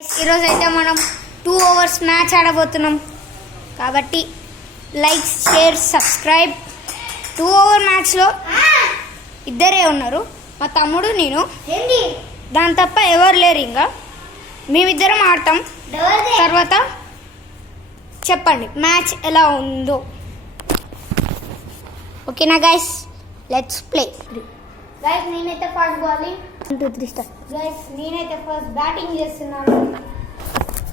ఈరోజు అయితే మనం 2 hours మ్యాచ్ ఆడబోతున్నాం కాబట్టి లైక్ షేర్ సబ్స్క్రైబ్. 2 hour మ్యాచ్లో ఇద్దరే ఉన్నారు, మా తమ్ముడు నేను. దాని తప్ప ఎవరు లేరు. ఇంకా మేమిద్దరం ఆడతాం. తర్వాత చెప్పండి మ్యాచ్ ఎలా ఉందో. ఓకేనా గైస్, లెట్స్ ప్లే. గైస్ నేనైతే ఫస్ట్ బౌలింగ్ 1 2 3 స్టార్ట్. గైస్ నేనైతే ఫస్ట్ బ్యాటింగ్ చేస్తున్నాను.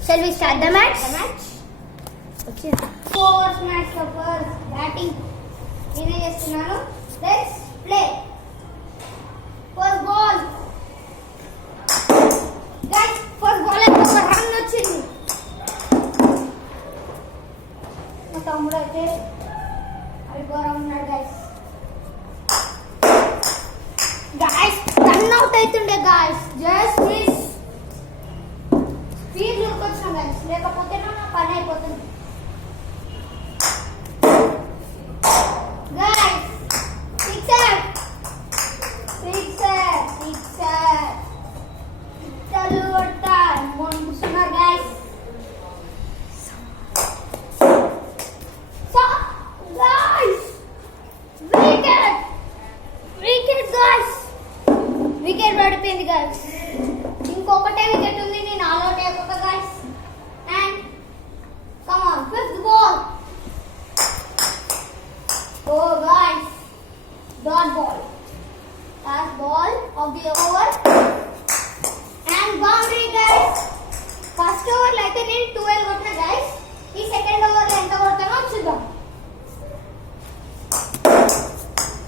Shall we start the match? Okay, 2 hours match లో ఫస్ట్ బ్యాటింగ్ నేనే చేస్తున్నాను. Let's play. First ball. Guys first ball అయితే ఒక రన్ వచ్చింది. మా తమ్ముడు అయితే అడిగోరం ఉన్నాడు. గైస్ రన్ అవుట్ అవుతుండే గైస్, జస్ట్ మిస్. స్పీడ్ ఉరికొచ్చిన గైస్, లేకపోతే నా పని అయిపోతుంది. గైస్ సిక్సర్ సిక్సర్ సిక్సర్ సిక్సర్లు కొడతా మొండుస్తున్నారు guys. So guys wicket wicket guys, wicket పడిపోయింది గైస్. ఇంకొకటే వికెట్ ఉంది, నేను ఆల్ అవుట్ అయిపోతా guys. And come on, fifth ball. ఓ guys, dot ball, last ball of the over and boundary guys. First over లో అయితే నేను 12 కొట్టినా గైస్. ఈ సెకండ్ ఓవర్ లో ఎంత కొడతానో చూద్దాం.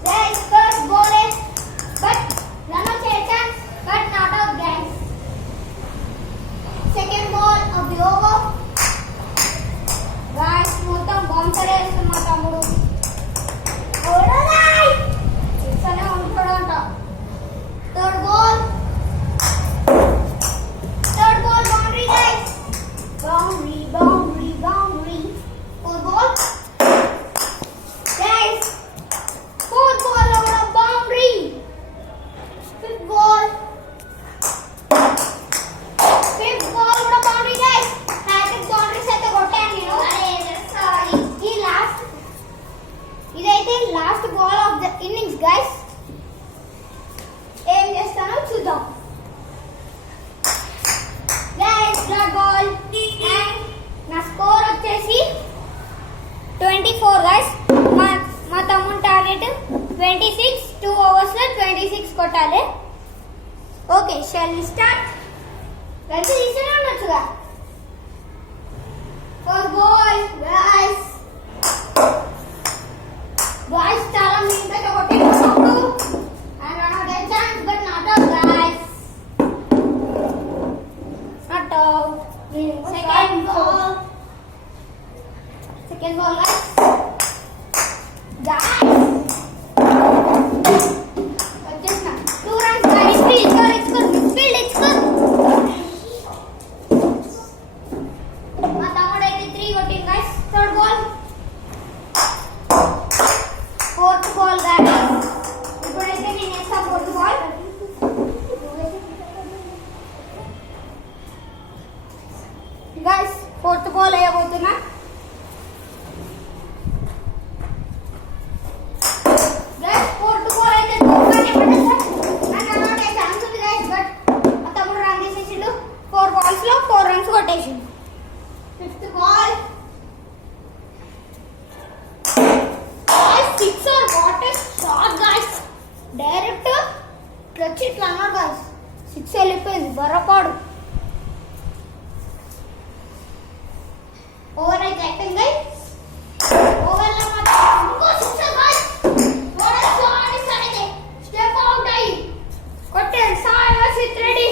Guys first ball but run out chance but not out guys. Second ball of the over guys, మొత్తం బౌన్సర్ వేస్తున్నా మా తమ్ముడు. ఓడరాయ్ ఇసనే ఉంటాడంట. Third ball boundary guys, boundary boundary boundary. Fourth ball guys, fourth ball లో కూడా బౌండరీ. Fifth ball కూడా boundary guys. హ్యాట్రిక్ బౌండరీస్ అయితే కొట్టాను నేను. ఈ లాస్ట్, ఇదైతే last ball of the innings guys. ఏం చేస్తానో చూద్దాం గైస్. డాట్ బాల్ అండ్ నా స్కోర్ వచ్చేసి 24 గైస్. మా తమ్ముడు టార్గెట్ 26. 2 overs లో 26 కొట్టాలి. Okay, shall we start? Runs తీసేనే ఉండొచ్చుగా. ఫస్ట్ బాల్ గైస్, గైస్ చాలా మీదకి కొట్టేటప్పుడు and run out chance but not out guys, not out. Second ball guys. Fourth ball వేయబోతున్నా. ఫోర్త్ బాల్ అయితే ఛాన్స్ ఉంది గైస్, బట్ మా తమ్ముడు రన్ చేసేసిండు. 4 balls లో 4 runs కొట్టేసిండు. Fifth ball sixer. What a shot guys, direct వచ్చి ఇట్లా అన్నాడు గైస్, 6 వెళ్ళిపోయింది. బర్రపాడు ఓవర్ అయితే అయిపోయింది గైస్. ఓవర్ లో ఇంకో sixer guys. What a shot ఇస్ అయితే స్టెప్ అవుట్ అయ్యి కొట్టాడు. Sai Vasith ready.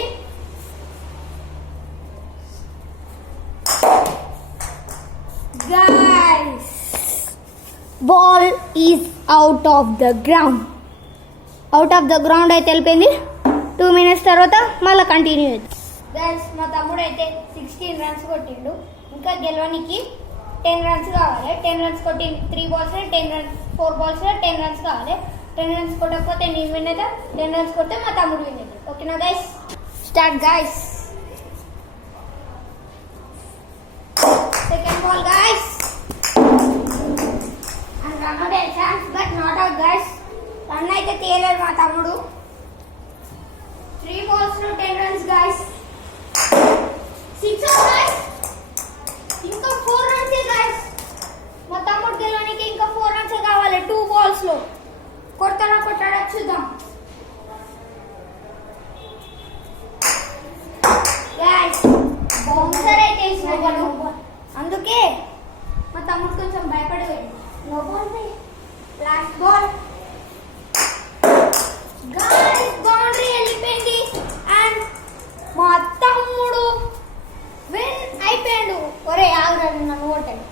Guys ball is out of the ground. Out of the ground అయితే వెళ్ళిపోయింది. 2 minutes తర్వాత మళ్ళీ కంటిన్యూ అవుతుంది గైస్. మా తమ్ముడు అయితే 16 runs కొట్టిండు. ఇంకా గెలవనికి 10 runs కావాలి. 10 runs కొట్టి 3 balls 10 runs, 4 balls 10 runs కావాలి. 10 runs కొట్టకపోతే నేను విన్ అవుతా. 10 runs కొడితే మా తమ్ముడు విన్ అవుతాడు. ఓకేనా guys, start guys. Second ball, guys. And run out a chance, but not out, guys. Run అయితే తీయలేరు మా తమ్ముడు. 3 balls to 10 runs, guys. 6 out, guys. ఇంకా 4 runs, guys. మా తమ్ముడు గెలవడానికి ఇంకా 4 runs కావాలి 2 balls లో. కొడతాడా చూద్దాం. Guys, బౌన్సర్ అయితే వేసినాడు. అందుకే మా తమ్ముడు కొంచెం భయపడిపోయింది. No ball last ball. Guys boundary వెళ్ళిపోయింది అండ్ మా తమ్ముడు విన్ అయిపోయాడు. ఒరే ఆగురాడు నన్ను ఓటాడు.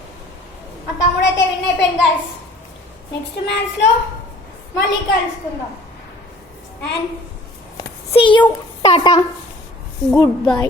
మా తమ్ముడు అయితే విన్ అయిపోయింది గాయ్స్. నెక్స్ట్ మ్యాచ్ లో మళ్ళీ కలుసుకుందాం and see you tata good by.